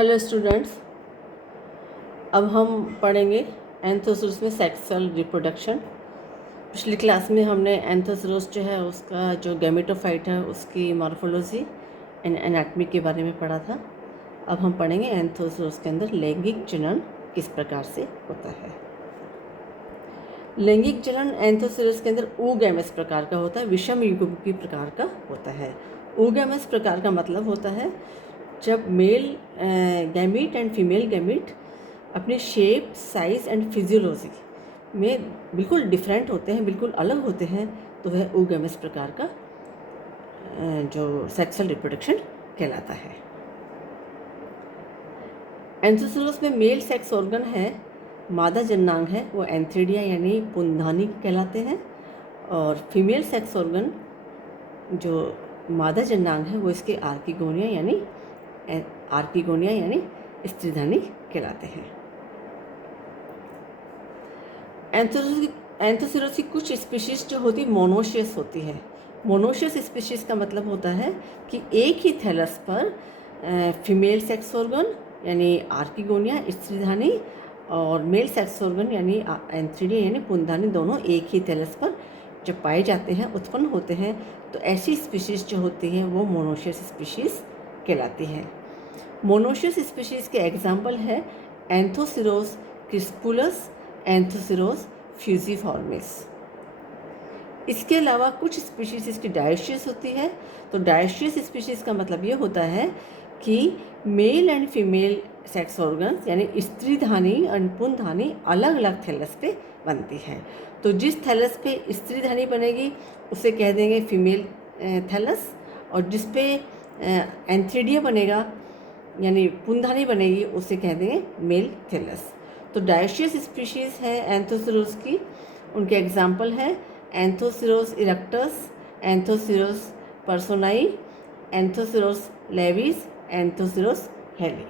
Hello students, अब हम पढ़ेंगे एंथोसोरस में सेक्सुअल रिप्रोडक्शन। पिछली क्लास में हमने एंथोसोरस जो है उसका जो गैमेटोफाइट है उसकी मॉर्फोलॉजी एंड एनाटमी के बारे में पढ़ा था। अब हम पढ़ेंगे एंथोसोरस के अंदर लैंगिक जनन किस प्रकार से होता है। लैंगिक जनन एंथोसोरस के अंदर oogamous प्रकार का होता है, विषम युग्मकी प्रकार का होता है। oogamous प्रकार का मतलब होता है जब male gamete and female gamete अपने शेप, साइज एंड फिजियोलॉजी में बिल्कुल डिफरेंट होते हैं, बिल्कुल अलग होते हैं, तो वह oogamous प्रकार का जो सेक्सुअल रिप्रोडक्शन कहलाता है। एंथोसोरस में मेल सेक्स ऑर्गन है, मादा जननांग है, वो एंथ्रेडिया यानी पुंधानी कहलाते हैं, और फीमेल सेक्स ऑर्गन जो मादा जननांग है वो इसके आर्किगोनिया यानी स्त्रीधानी कहलाते हैं। एंथोसोरस की कुछ स्पीशीज जो होती मोनोशियस होती है। मोनोशियस स्पीशीज का मतलब होता है कि एक ही थैलस पर फीमेल सेक्स ऑर्गन यानी आर्किगोनिया स्त्रीधानी और मेल सेक्स ऑर्गन यानी एंथ्रीडिया यानी पुंधानी दोनों एक ही थैलस पर जब पाए जाते हैं, उत्पन्न होते हैं, तो ऐसी स्पीशीज जो होती हैं वो मोनोशियस स्पीशीज कहलाती है। मोनोशियस स्पीशीज के एग्जाम्पल है एंथोसिरोस क्रिस्पुलस, एंथोसिरोस फ्यूजिफॉर्मिस। इसके अलावा कुछ स्पीशीज इसकी डायोशियस होती है। तो डायोशियस स्पीशीज का मतलब ये होता है कि male and female sex organs यानी स्त्रीधानी और पुंधानी अलग अलग थैलस पे बनती है। तो जिस थैलस पे स्त्रीधानी बनेगी उसे कह देंगे फीमेल थैलस, और जिस पे एंथ्रीडिया बनेगा यानी पुंधानी बनेगी उसे कह देंगे मेल थैलस। तो डायोशियस स्पीशीज है एंथोसिरोस की, उनके एग्जाम्पल है Anthoceros erectus, Anthoceros pearsonii, Anthoceros laevis, Anthoceros hallii.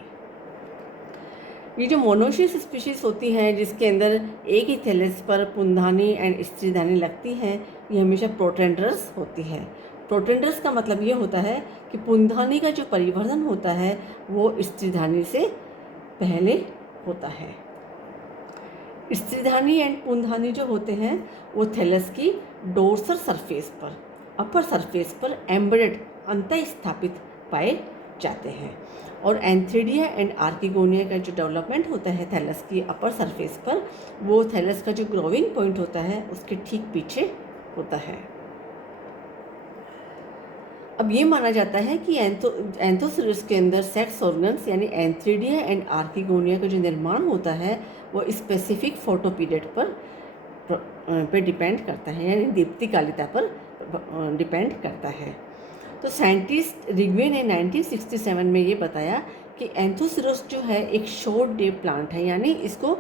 ये जो मोनोशियस स्पीशीज होती हैं जिसके अंदर एक ही थैलस पर पुंधानी एंड स्त्रीधानी लगती हैं, ये हमेशा प्रोटेंडरस होती है। प्रोटेंडरस का मतलब ये होता है कि पुंधानी का जो परिवर्धन होता है वो स्त्रीधानी से पहले होता है। स्त्रीधानी एंड पुंधानी जो होते हैं वो थैलस की डोर्सल सरफेस पर, अपर सरफेस पर एम्बेडेड अंतः स्थापित पाए जाते हैं, और एंथ्रीडिया एंड आर्किगोनिया का जो डेवलपमेंट होता है थैलस की अपर सरफेस पर, वो थैलस का जो ग्रोविंग पॉइंट होता है उसके ठीक पीछे होता है। अब ये माना जाता है कि एंथोसिरोस के अंदर सेक्स ऑर्गन्स यानी एंथ्रीडिया एंड आर्किगोनिया का जो निर्माण होता है वो स्पेसिफिक फोटो पीरियड पर डिपेंड करता है, यानी दीप्तिकालिता पर डिपेंड करता है। तो साइंटिस्ट रिग्वे ने 1967 में ये बताया कि एंथोसिरोस जो है एक शॉर्ट डे प्लांट है, यानी इसको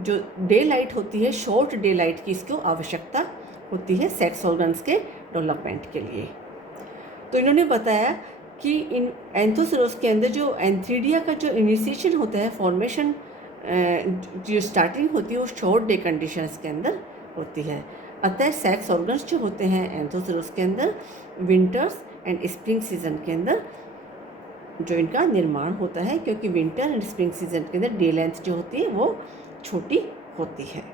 जो डे लाइट होती है, शॉर्ट डे लाइट की इसको आवश्यकता होती है सेक्स ऑर्गन्स के डेवलपमेंट के लिए। तो इन्होंने बताया कि इन एंथोसिरोस के अंदर जो एंथ्रीडिया का जो इनिशिएशन होता है, फॉर्मेशन जो स्टार्टिंग होती है वो शॉर्ट डे कंडीशंस के अंदर होती है। अतः सेक्स ऑर्गन्स जो होते हैं एंथोसिरोस के अंदर विंटर्स एंड स्प्रिंग सीजन के अंदर जो इनका निर्माण होता है, क्योंकि विंटर एंड स्प्रिंग सीजन के अंदर डे लेंथ जो होती है वो छोटी होती है।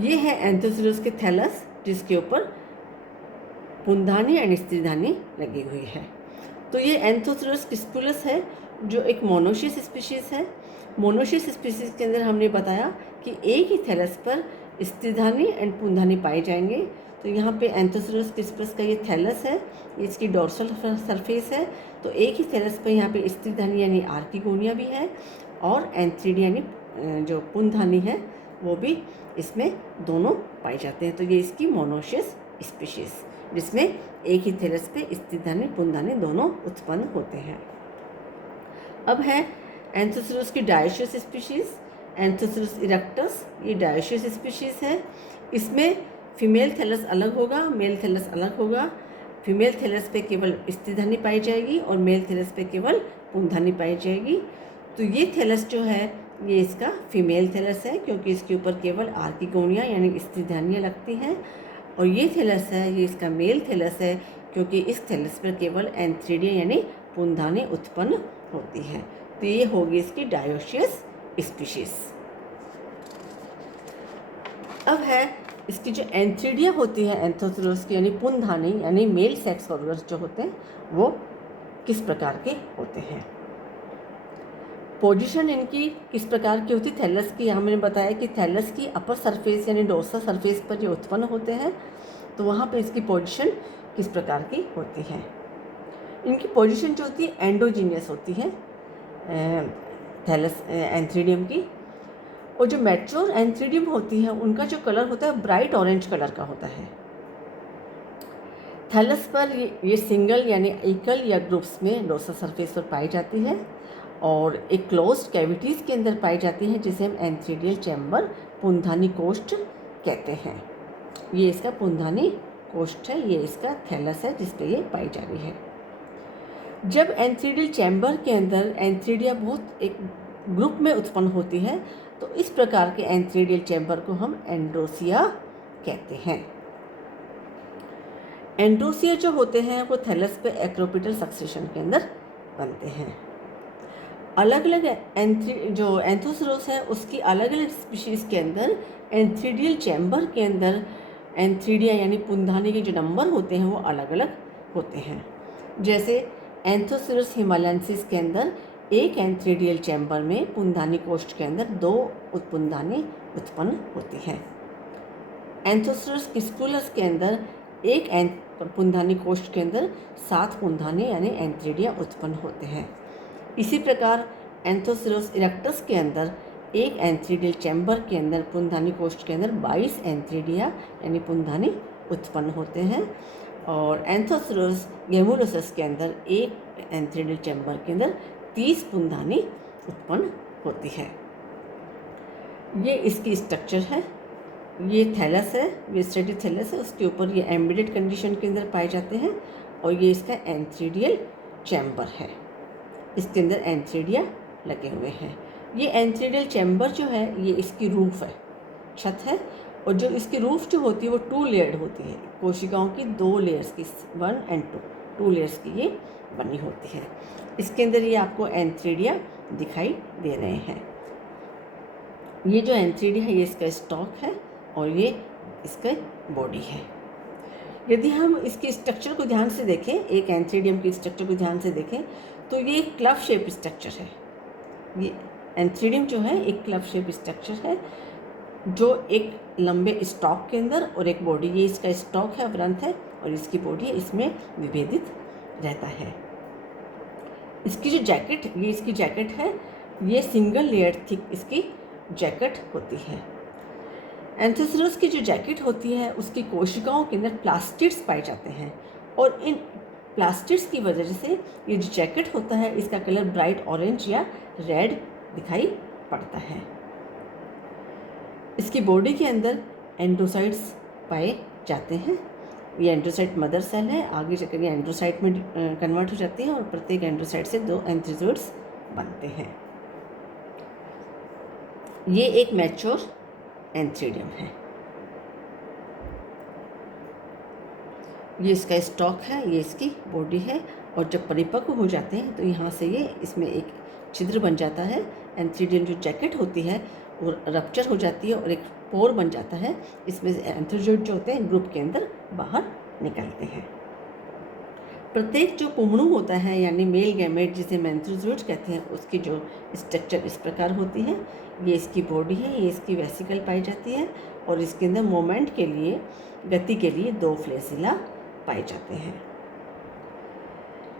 ये है एंथोसिरोस के थैलस जिसके ऊपर पुंधानी एंड स्त्रीधानी लगी हुई है। तो ये एंथोसिरोस क्रिस्पुलस है जो एक मोनोशियस स्पीशीज़ है। मोनोशियस स्पीशीज़ के अंदर हमने बताया कि एक ही थैलस पर स्त्रीधानी एंड पुंधानी पाए जाएंगे। तो यहाँ पे एंथोसिरोस क्रिस्पुलस का ये थैलस है, इसकी डोर्सल सरफेस है। तो एक ही थैलस पर यहाँ पे स्त्रीधानी यानी आर्किगोनिया भी है, और एंथ्रीडिया यानी जो पुंधानी है वो भी इसमें दोनों पाए जाते हैं। तो ये इसकी मोनोशियस स्पीशीज़ जिसमें एक ही थैलस पे स्त्रीधानी पुंधानी दोनों उत्पन्न होते हैं। अब है एंथोसिरोस की डायोशियस स्पीशीज़, एंथोसिरोस इरेक्टस। ये डायोशियस स्पीशीज़ है, इसमें फीमेल थैलस अलग होगा, मेल थैलस अलग होगा। फीमेल थैलस पे केवल स्त्रीधानी पाई जाएगी और मेल थैलस पे केवल पुंधानी पाई जाएगी। तो ये थैलस जो है ये इसका फीमेल थैलस है, क्योंकि इसके ऊपर केवल आर्किगोनिया यानी स्त्रीधानियाँ लगती हैं, और ये थैलस है ये इसका मेल थैलस है, क्योंकि इस थैलस पर केवल एंथ्रीडिया यानी पुंधानी उत्पन्न होती है। तो ये होगी इसकी डायोसियस स्पीशीज। अब है इसकी जो एंथ्रीडिया होती है एंथोसरोस की, यानी पुंधानी यानी मेल सेक्स ऑर्गन्स जो होते हैं वो किस प्रकार के होते हैं। पोजीशन इनकी किस प्रकार की होती है थैलस की, यहाँ मैंने बताया कि थैलस की अपर सरफेस यानी डोर्सल सरफेस पर ये उत्पन्न होते हैं, तो वहाँ पे इसकी पोजीशन किस प्रकार की होती है। इनकी पोजीशन जो होती है एंडोजीनियस होती है थैलस एंथ्रीडियम की, और जो मैच्योर एंथ्रीडियम होती है उनका जो कलर होता है ब्राइट ऑरेंज कलर का होता है। थैलस पर ये सिंगल यानी एकल या ग्रुप्स में डोर्सल सरफेस पर पाई जाती है और एक क्लोज्ड कैविटीज़ के अंदर पाई जाती है जिसे हम एंथ्रीडियल चैम्बर पुंधानी कोष्ठ कहते हैं। ये इसका पुंधानी कोष्ठ है, ये इसका थैलस है जिस पे ये पाई जा रही है। जब एंथ्रीडियल चैम्बर के अंदर एंथ्रीडिया बहुत एक ग्रुप में उत्पन्न होती है तो इस प्रकार के एंथ्रीडियल चैम्बर को हम एंड्रोसिया कहते हैं। एंड्रोसिया जो होते हैं वो थैलस पे एक्रोपिटल सक्सेशन के अंदर बनते हैं। अलग अलग जो एंथोसरोस है उसकी अलग अलग स्पीशीज़ के अंदर एंथ्रीडियल चैम्बर के अंदर एंथ्रीडिया यानी पुंधानी के जो नंबर होते हैं वो अलग अलग होते हैं। जैसे एंथोसरोस हिमालयंसिस के अंदर एक एंथ्रीडियल चैम्बर में पुंधानी कोष्ठ के अंदर 2 पुंधानी उत्पन्न होती हैं। एंथोसरोस किस्कुलस के अंदर एक पुंधानी कोष्ठ के अंदर 7 पुंधानी यानी एंथ्रीडिया उत्पन्न होते हैं। इसी प्रकार एंथोसरोस इरेक्टस के अंदर एक एंथ्रीडियल चैम्बर के अंदर पुंधानी कोष्ठ के अंदर 22 एंथ्रीडिया यानी पुंधानी उत्पन्न होते हैं और एंथोसरोस गेमुलोसस के अंदर एक एंथ्रीडियल चैम्बर के अंदर 30 पुंधानी उत्पन्न होती है। ये इसकी स्ट्रक्चर है, ये थैलस है, ये स्टेडी थैलस है, उसके ऊपर ये एम्बेडेड कंडीशन के अंदर पाए जाते हैं और ये इसका एंथ्रीडियल चैम्बर है, इसके अंदर एंथ्रीडिया लगे हुए हैं। ये एंथ्रीडियल चैम्बर जो है ये इसकी रूफ है, छत है, और जो इसकी रूफ जो होती है वो 2 लेयर्ड होती है, कोशिकाओं की 2 लेयर्स की 1 और 2 लेयर्स की ये बनी होती है। इसके अंदर ये आपको एंथ्रीडिया दिखाई दे रहे हैं। ये जो एंथ्रीडिया है ये इसका स्टॉक है और ये इसका बॉडी है। यदि हम इसकी स्ट्रक्चर को ध्यान से देखें, एक एंथ्रीडियम की स्ट्रक्चर को ध्यान से देखें तो ये एक क्लब शेप स्ट्रक्चर है। ये एंथ्रीडियम जो है एक क्लब शेप स्ट्रक्चर है जो एक लंबे स्टॉक के अंदर और एक बॉडी, ये इसका स्टॉक है, व्रंथ है और इसकी बॉडी है, इसमें विभेदित रहता है। इसकी जो जैकेट, ये इसकी जैकेट है, ये सिंगल लेयर थिक इसकी जैकेट होती है। एंथोसरोस की जो जैकेट होती है उसकी कोशिकाओं के अंदर प्लास्टिड्स पाए जाते हैं और इन प्लास्टिड्स की वजह से ये जो जैकेट होता है इसका कलर ब्राइट ऑरेंज या रेड दिखाई पड़ता है। इसकी बॉडी के अंदर एंड्रोसाइट्स पाए जाते हैं। ये एंड्रोसाइट मदर सेल है, आगे जाकर ये एंड्रोसाइट में कन्वर्ट हो जाती है और प्रत्येक एंड्रोसाइट से 2 एंथ्रोजोइड्स बनते हैं। ये एक मैच्योर एंथ्रीडियम है। ये इसका स्टॉक है, ये इसकी बॉडी है और जब परिपक्व हो जाते हैं तो यहाँ से ये इसमें एक छिद्र बन जाता है। एंथ्रीडियम जो जैकेट होती है वो रप्चर हो जाती है और एक पोर बन जाता है, इसमें से एंथ्रोजोइड जो होते हैं ग्रुप के अंदर बाहर निकलते हैं। प्रत्येक जो पुंगड़ू होता है यानी मेल गैमेट जिसे एंथ्रोजोइड कहते हैं उसकी जो स्ट्रक्चर इस प्रकार होती है। ये इसकी बॉडी है, ये इसकी वेसिकल पाई जाती है और इसके अंदर मोमेंट के लिए, गति के लिए 2 फ्लैसिला पाए जाते हैं।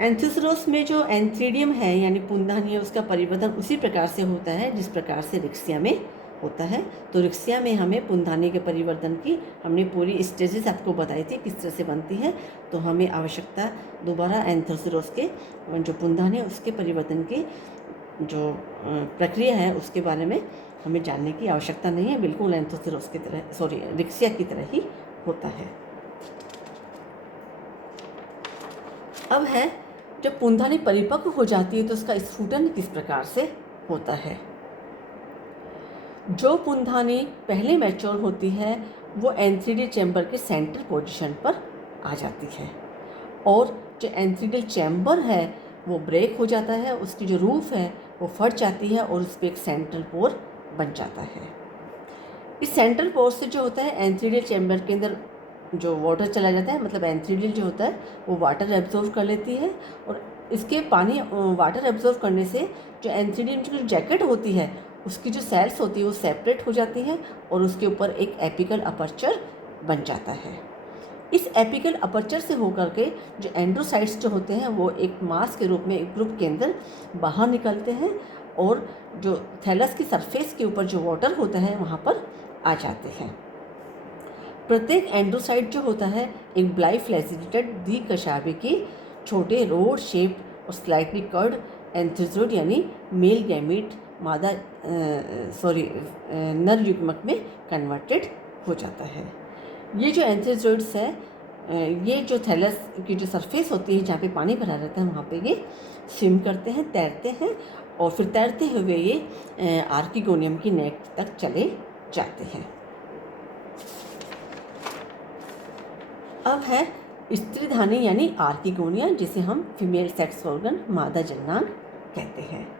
एंथोसरोस में जो एंथ्रीडियम है यानी पुंधानी है उसका परिवर्तन उसी प्रकार से होता है जिस प्रकार से रिक्सिया में होता है। तो रिक्सिया में हमें पुंधानी के परिवर्तन की हमने पूरी स्टेजेस आपको बताई थी किस तरह से बनती है, तो हमें आवश्यकता दोबारा एंथोसरोस के जो पुंधानी है उसके परिवर्तन की जो प्रक्रिया है उसके बारे में हमें जानने की आवश्यकता नहीं है, बिल्कुल एंथोसरोस की तरह रिक्सिया की तरह ही होता है। अब है जब पुंधानी परिपक्व हो जाती है तो उसका स्फुटन किस प्रकार से होता है। जो पुंधानी पहले मैच्योर होती है वो एंथ्रीडियल चैम्बर के सेंटर पोजीशन पर आ जाती है और जो एंथ्रीडियल चैम्बर है वो ब्रेक हो जाता है, उसकी जो रूफ है वो फट जाती है और उस पर एक सेंट्रल पोर बन जाता है। इस सेंट्रल पोर से जो होता है एंथ्रीडियल चैम्बर के अंदर जो वाटर चला जाता है, मतलब एंथ्रीडियल जो होता है वो वाटर एब्जॉर्व कर लेती है, और इसके पानी वाटर एब्जॉर्व करने से जो एंथ्रीडियल की जो जैकेट होती है उसकी जो सेल्स होती है वो सेपरेट हो जाती है और उसके ऊपर एक एपिकल अपर्चर बन जाता है। इस एपिकल अपर्चर से होकर के जो एंड्रोसाइट्स जो होते हैं वो एक मास के रूप में एक ग्रुप के अंदर बाहर निकलते हैं और जो थैलस की सरफेस के ऊपर जो वाटर होता है वहाँ पर आ जाते हैं। प्रत्येक एंड्रोसाइट जो होता है एक ब्लाइफ्लैजिलेटेड द्विकशाभिकी छोटे रोड शेप्ड और स्लाइटली कर्ड एंथ्रोजोइड यानी मेल गैमीट मादा नर युग्मक में कन्वर्टेड हो जाता है। ये जो एंथ्रोजोइड्स है ये जो थैलस की जो सरफेस होती है जहाँ पे पानी भरा रहता है वहाँ पे ये स्विम करते हैं, तैरते हैं और फिर तैरते हुए ये आर्किगोनियम की नेक तक चले जाते हैं। अब है स्त्रीधानी यानी आर्किगोनिया, जिसे हम फीमेल सेक्स ऑर्गन मादा जननांग कहते हैं।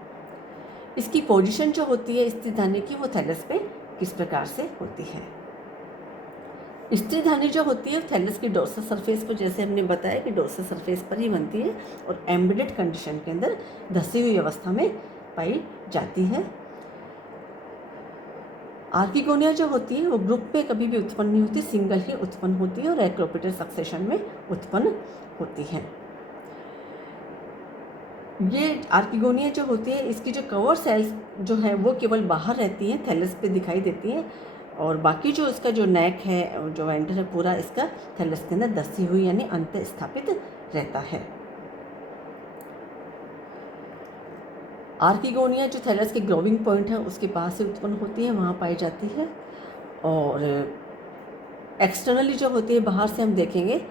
इसकी पोजीशन जो होती है स्त्रीधानी की वो थैलस पे किस प्रकार से होती है। स्त्रीधानी जो होती है थैलस की डोर्सल सरफेस पर, जैसे हमने बताया कि डोर्सल सरफेस पर ही बनती है और एम्बेडेड कंडीशन के अंदर धसी हुई अवस्था में पाई जाती है। आर्किगोनिया जो होती है वो ग्रुप में कभी भी उत्पन्न नहीं होती, सिंगल ही उत्पन्न होती है और एक्रोपिटल सक्सेशन में उत्पन्न होती है। ये आर्किगोनिया जो होती है इसकी जो कवर सेल्स जो है वो केवल बाहर रहती हैं, थैलस पे दिखाई देती हैं, और बाकी जो इसका जो नेक है जो वेंटर है पूरा इसका थैलस के अंदर धसी हुई यानी अंत स्थापित रहता है। आर्किगोनिया जो थैलस के ग्रोविंग पॉइंट है उसके पास से उत्पन्न होती है, वहाँ पाई जाती है। और एक्सटर्नली जो होती है बाहर से हम देखेंगे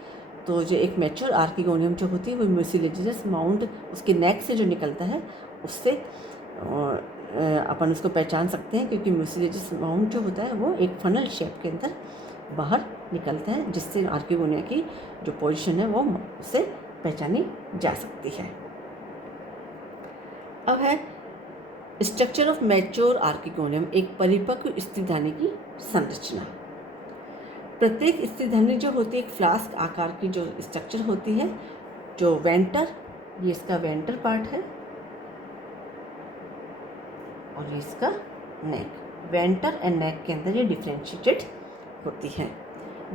तो जो एक मैच्योर आर्किगोनियम जो होती है वो म्यूसिलेजियस माउंट उसके नेक से जो निकलता है उससे अपन उसको पहचान सकते हैं, क्योंकि म्यूसिलेजियस माउंट जो होता है वो एक फनल शेप के अंदर बाहर निकलता है, जिससे आर्किगोनिया की जो पोजीशन है वो उससे पहचानी जा सकती है। अब है स्ट्रक्चर ऑफ मैच्योर आर्किगोनियम, एक परिपक्व स्त्रीधानी की संरचना। प्रत्येक स्त्रीधानी जो होती है एक फ्लास्क आकार की जो स्ट्रक्चर होती है। जो वेंटर, ये इसका वेंटर पार्ट है और ये इसका नेक, वेंटर एंड नेक के अंदर ये डिफ्रेंशिएटेड होती है।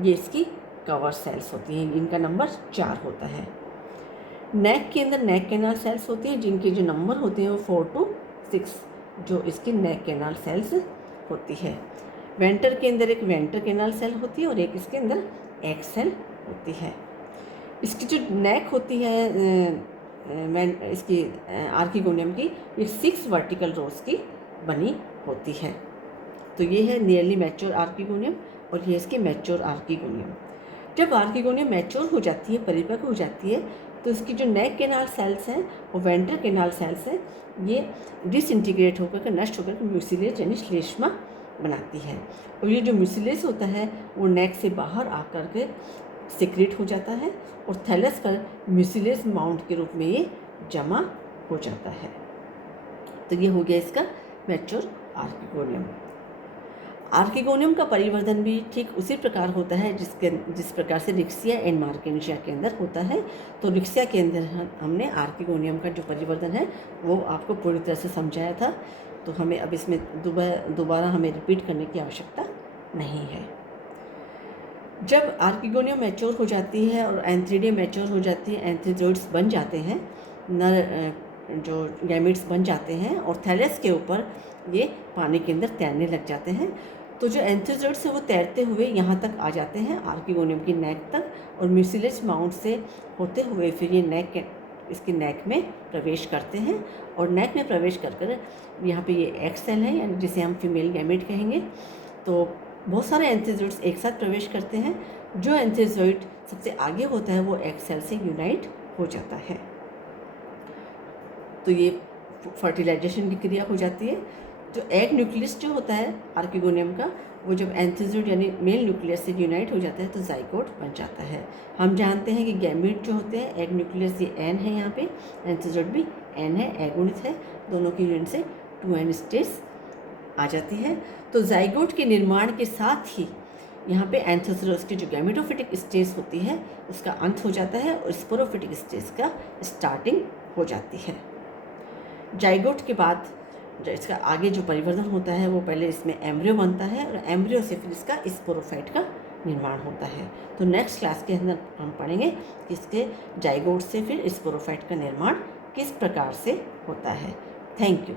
ये इसकी कवर सेल्स होती हैं, इनका नंबर 4 होता है। नेक के अंदर नेक कैनाल सेल्स होती हैं जिनके जो नंबर होते हैं वो 4 to 6 जो इसकी नेक कैनाल सेल्स होती है। वेंटर के अंदर एक वेंटर कैनाल सेल होती है और एक इसके अंदर एग सेल होती है। इसकी जो नेक होती है इसकी आर्किगोनियम की ये 6 वर्टिकल रोज की बनी होती है। तो ये है नियरली मैच्योर आर्किगोनियम और ये इसकी मैच्योर आर्किगोनियम। जब आर्किगोनियम मैच्योर हो जाती है, परिपक्व हो जाती है, तो इसकी जो नेक कैनाल सेल्स हैं और वेंटर कैनाल सेल्स हैं ये डिसइंटीग्रेट होकर के नष्ट होकर के म्यूसिलेज यानी श्लेष्मा बनाती है। और ये जो म्यूसिलेज होता है वो नेक से बाहर आकर के सिक्रेट हो जाता है और थैलस पर म्यूसिलेज माउंट के रूप में ये जमा हो जाता है। तो ये हो गया इसका मैच्योर आर्किगोनियम। आर्किगोनियम का परिवर्धन भी ठीक उसी प्रकार होता है जिस प्रकार से रिक्सिया एंड मार्केनिशिया के अंदर होता है। तो रिक्सिया के अंदर हमने आर्किगोनियम का जो परिवर्धन है वो आपको पूरी तरह से समझाया था, तो हमें अब इसमें दोबारा हमें रिपीट करने की आवश्यकता नहीं है। जब आर्किगोनियम मैच्योर हो जाती है और एंथ्रीडियम मैच्योर हो जाती है, एंथ्रीजोइड्स बन जाते हैं, नर जो गैमेट्स बन जाते हैं और थैलस के ऊपर ये पानी के अंदर तैरने लग जाते हैं। तो जो एंथ्रीजोइड्स है वो तैरते हुए यहाँ तक आ जाते हैं आर्किगोनियम की नेक तक, और म्यूसिलेज माउंट से होते हुए फिर ये इसकी नेक में प्रवेश करते हैं और नेक में प्रवेश कर यहाँ पे ये एग सेल है यानी जिसे हम फीमेल गैमेट कहेंगे। तो बहुत सारे एंथ्रीजोइड्स एक साथ प्रवेश करते हैं। जो एंथ्रीजोइड सबसे आगे होता है वो एग सेल से यूनाइट हो जाता है। तो ये फर्टिलाइजेशन की क्रिया हो जाती है। जो एग न्यूक्लियस जो होता है आर्किगोनियम का, वो जब एंथीजोइड यानी मेल न्यूक्लियस से यूनाइट हो जाता है तो जाइगोट बन जाता है। हम जानते हैं कि गैमीट जो होते हैं, एग न्यूक्लियस ये एन है, यहाँ पे एंथीजोइड भी एन है, एगुणित है, दोनों की यूनिट से 2n स्टेज आ जाती है। तो जाइगोट के निर्माण के साथ ही यहाँ पे एंथोसोरस की जो गैमेटोफिटिक स्टेज होती है उसका अंत हो जाता है और स्पोरोफिटिक स्टेज का स्टार्टिंग हो जाती है। जाइगोट के बाद जो इसका आगे जो परिवर्तन होता है वो पहले इसमें एम्ब्रियो बनता है और एम्ब्रियो से फिर इसका स्पोरोफाइट का निर्माण होता है। तो नेक्स्ट क्लास के अंदर हम पढ़ेंगे कि इसके जाइगोट से फिर स्पोरोफाइट का निर्माण किस प्रकार से होता है। Thank you.